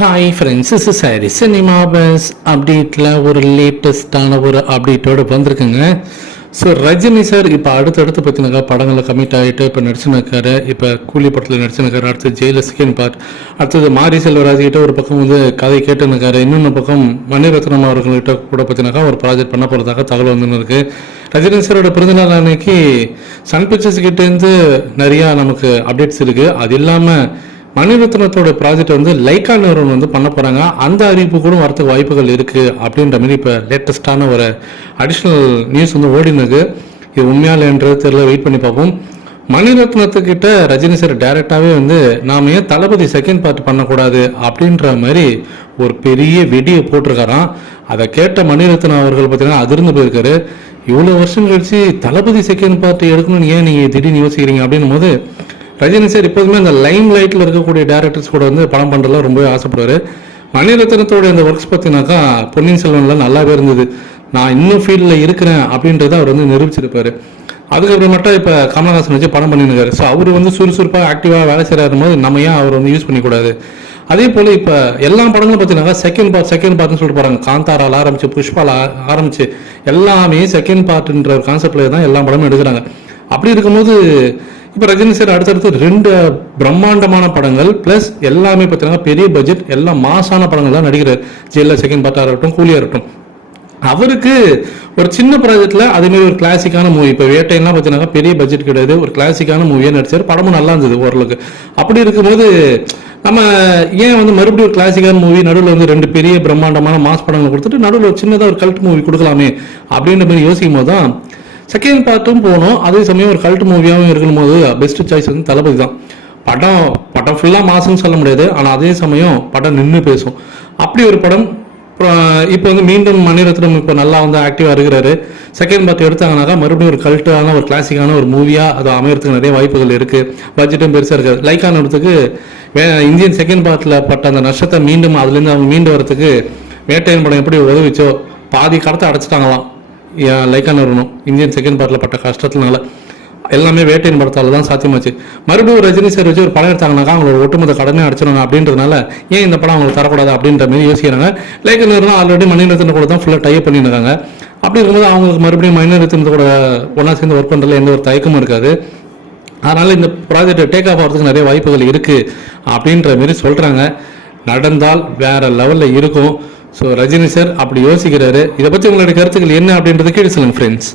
Hi friends is சாரி cinema buzz அப்டேட்டில் ஒரு லேட்டஸ்டான ஒரு அப்டேட்டோடு வந்திருக்குங்க. ஸோ ரஜினி சார் இப்போ அடுத்தடுத்து பார்த்தீங்கன்னாக்கா படங்களில் கமிட் ஆகிட்டு இப்போ நடிச்சுனுக்காரு இப்போ கூலி படத்தில் நடிச்சுனுக்காரு அடுத்து ஜெயில செகண்ட் பார்ட் அடுத்தது மாரி செல்வராஜ் கிட்ட ஒரு பக்கம் வந்து கதை கேட்டுனுக்காரு இன்னொன்று பக்கம் மணிரத்னம் அவர்கள்கிட்ட கூட பார்த்தீங்கன்னாக்கா ஒரு ப்ராஜெக்ட் பண்ண போகிறதாக தகவல் வந்துன்னு ரஜினி சாரோட பிறந்தநாள் அன்னைக்கு சன் பிக்சர்ஸ் கிட்டேருந்து நிறையா நமக்கு அப்டேட்ஸ் இருக்குது அது இல்லாமல் மணிரத்னத்தோட ப்ராஜெக்ட் வந்து லைக்கா நிறுவனம் வந்து பண்ண போறாங்க. அந்த அறிவிப்பு கூட வரதுக்கு வாய்ப்புகள் இருக்கு அப்படின்ற மாதிரி இப்போ லேட்டஸ்டான ஒரு அடிஷ்னல் நியூஸ் வந்து ஓடினது இது உண்மையாலன்றது தெரியல. வெயிட் பண்ணி பார்ப்போம். மணிரத்னத்துக்கிட்ட ரஜினி சார் டைரக்டாகவே வந்து நாம ஏன் தளபதி செகண்ட் பார்ட் பண்ணக்கூடாது? அப்படின்ற மாதிரி ஒரு பெரிய வெடியை போட்டிருக்காராம். அதை கேட்ட மணிரத்னம் அவர்கள் பார்த்தீங்கன்னா அதிர்ந்து போயிருக்காரு. இவ்வளோ வருஷம் கழிச்சு தளபதி செகண்ட் பார்ட் எடுக்கணும்னு ஏன் நீங்கள் திடீர்னு யோசிக்கிறீங்க? அப்படின்னும் போது ரஜினி சார் எப்போதுமே அந்த லைம் லைட்டில் இருக்கக்கூடிய டேரக்டர்ஸ் கூட வந்து படம் பண்ணுறதுல ரொம்பவே ஆசைப்படுவார். மணிரத்னத்தோட இந்த ஒர்க்ஸ் பார்த்தீங்கன்னாக்கா பொன்னியின் செல்வன்ல நல்லாவே இருந்தது. நான் இன்னும் ஃபீல்டில் இருக்கிறேன் அப்படின்றத அவர் வந்து நிரூபிச்சிருப்பாரு. அதுக்கப்புறம் மட்டும் இப்போ கமலஹாசன் வச்சு படம் பண்ணியிருக்காரு. ஸோ அவர் வந்து சுறுசுறுப்பாக ஆக்டிவாக வேலை செய்கிறாரு போது நம்ம ஏன் அவர் வந்து யூஸ் பண்ணிக்கூடாது? அதே போல் இப்போ எல்லா படங்களும் பார்த்தீங்கன்னா செகண்ட் பார்ட் செகண்ட் பார்ட்னு சொல்லிட்டு போகிறாங்க காந்தாரால் ஆரம்பிச்சு புஷ்பால ஆரம்பிச்சு எல்லாமே செகண்ட் பார்ட்ன்ற ஒரு கான்செப்ட்ல தான் எல்லா படமும் எடுக்கிறாங்க. அப்படி இருக்கும்போது இப்போ ரஜினி சார் அடுத்தடுத்து ரெண்டு பிரம்மாண்டமான படங்கள் ப்ளஸ் எல்லாமே பார்த்தீங்கன்னா பெரிய பட்ஜெட் எல்லாம் மாசான படங்கள் தான் நடிக்கிறார். ஜெயிலில் செகண்ட் பார்ட்டாக இருக்கட்டும் கூலியாக இருக்கட்டும் அவருக்கு ஒரு சின்ன ப்ராஜெக்ட்ல அதேமாரி ஒரு கிளாசிக்கான மூவி இப்போ வேட்டையெல்லாம் பார்த்தீங்கன்னா பெரிய பட்ஜெட் கிடையாது. ஒரு கிளாசிக்கான மூவியாக நடிச்சார். படமும் நல்லா இருந்தது ஓரளவுக்கு. அப்படி இருக்கும்போது நம்ம ஏன் வந்து மறுபடியும் ஒரு கிளாசிக்கான மூவி நடுவில் வந்து ரெண்டு பெரிய பிரம்மாண்டமான மாஸ் படங்கள் கொடுத்துட்டு நடுவில் ஒரு சின்னதாக ஒரு கல்ட் மூவி கொடுக்கலாமே அப்படின்ற மாதிரி யோசிக்கும் போது தான் செகண்ட் பார்ட்டும் போனோம் அதே சமயம் ஒரு கல்ட் மூவியாகவும் இருக்கணும் போது பெஸ்ட் சாய்ஸ் வந்து தளபதி தான். படம் படம் ஃபுல்லாக மாசம்னு சொல்ல முடியாது. ஆனால் அதே சமயம் படம் நின்று பேசும். அப்படி ஒரு படம் இப்போ வந்து மீண்டும் மணிரத்னம் இப்போ நல்லா வந்து ஆக்டிவாக இருக்கிறாரு. செகண்ட் பார்ட் எடுத்தாங்கனாக்கா மறுபடியும் ஒரு கல்ட்டான ஒரு கிளாசிக்கான ஒரு மூவியாக அது அமையறதுக்கு நிறைய வாய்ப்புகள் இருக்குது பட்ஜெட்டும் பெருசாக இருக்காது. லைக்கான இடத்துக்கு வே இந்தியன் செகண்ட் பார்ட்டில் பட்ட அந்த நஷ்டத்தை மீண்டும் அதுலேருந்து அவங்க மீண்டு வரதுக்கு வேட்டையன் படம் எப்படி உதவிச்சோ பாதி கடத்தை அடைச்சிட்டாங்களாம். ஏன் லைக்கா நிறுவனம் இந்தியன் செகண்ட் பார்ட்டில் பட்ட கஷ்டத்தினால எல்லாமே வேட்டையின் படத்தால் தான் சாத்தியமாச்சு. மறுபடியும் ஒரு ரஜினி சார் வச்சு ஒரு படம் எடுத்தாங்கனாக்கா அவங்களோட ஒட்டுமொத்த கடனே அடிச்சிடணும் அப்படின்றதுனால ஏன் இந்த படம் அவங்களுக்கு தரக்கூடாது அப்படின்ற மாதிரி யோசிக்கிறாங்க. லைக் நிறுவனம் ஆல்ரெடி மணிரத்னம் கூட தான் ஃபுல்லாக டைப் பண்ணியிருக்காங்க. அப்படி இருக்கும்போது அவங்களுக்கு மறுபடியும் மணிரத்னத்து கூட ஒன்றா சேர்ந்து ஒர்க் பண்ணுறதுல எந்த ஒரு தயக்கமும் இருக்காது. அதனால இந்த ப்ராஜெக்ட் டேக் ஆஃப் ஆகிறதுக்கு நிறைய வாய்ப்புகள் இருக்குது அப்படின்ற மாதிரி சொல்கிறாங்க நடந்தால் வேற லெவலில் இருக்கும். ஸோ ரஜினி சார் அப்படி யோசிக்கிறாரு. இதை பற்றி உங்களுடைய கருத்துக்கள் என்ன அப்படின்றத கேட்டு சொல்லுங்க ஃப்ரெண்ட்ஸ்